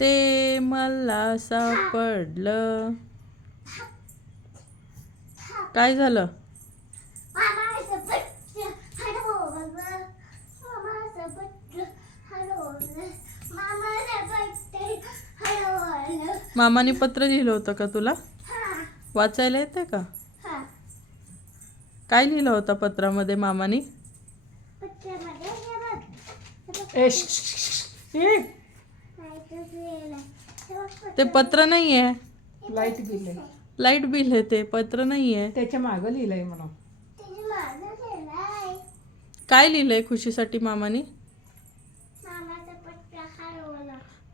ते मला सापडलं. काय झालं? मामाने पत्र लिहिलं होतं का तुला? वाचायला येते का? काय लिहिलं होतं पत्रामध्ये मामाने? ते पत्र नाही आहे लाइट बिल आहे. लाइट बिल आहे ते पत्र नाही आहे त्याच्या मागं लिहिलंय म्हणून. काय लिहिलंय खुशीसाठी मामाने?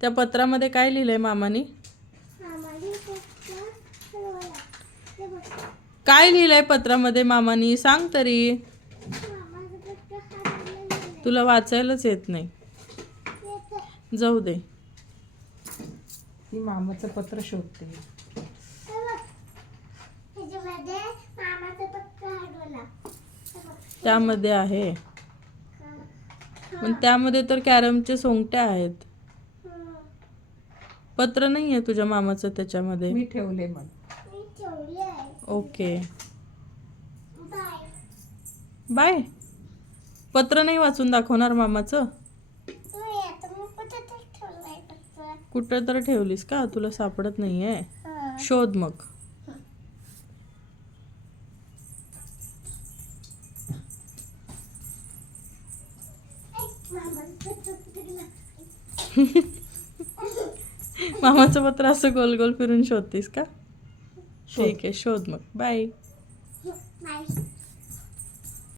त्या पत्रामध्ये काय लिहिलंय मामाने? काय लिहिलंय पत्रामध्ये मामाने? सांग तरी मामाचं पत्र हरवलं लिहिलंय. तुला वाचायलाच येत नाही. जाऊ दे ती मामाचं पत्र शोधते हे बघ. ह्याच्यामध्ये मामाचं पत्र हरवलं हे बघ. त्यामध्ये आहे. पण त्यामध्ये तर कॅरमचे सोंगट्या आहेत. पत्र नाही आहे तुझ्या मामाचं त्याच्यामध्ये मी ठेवले मी आहे ओके बाय बाय पत्र नाही वाचून दाखवणार मामाचं? कुठे तर ठेवलीस का? तुला सापडत नाहीये. हा. शोध मग. मामाचं पत्र असं गोल गोल फिरून शोधतीस का? ठीक आहे शोध मग. Bye bye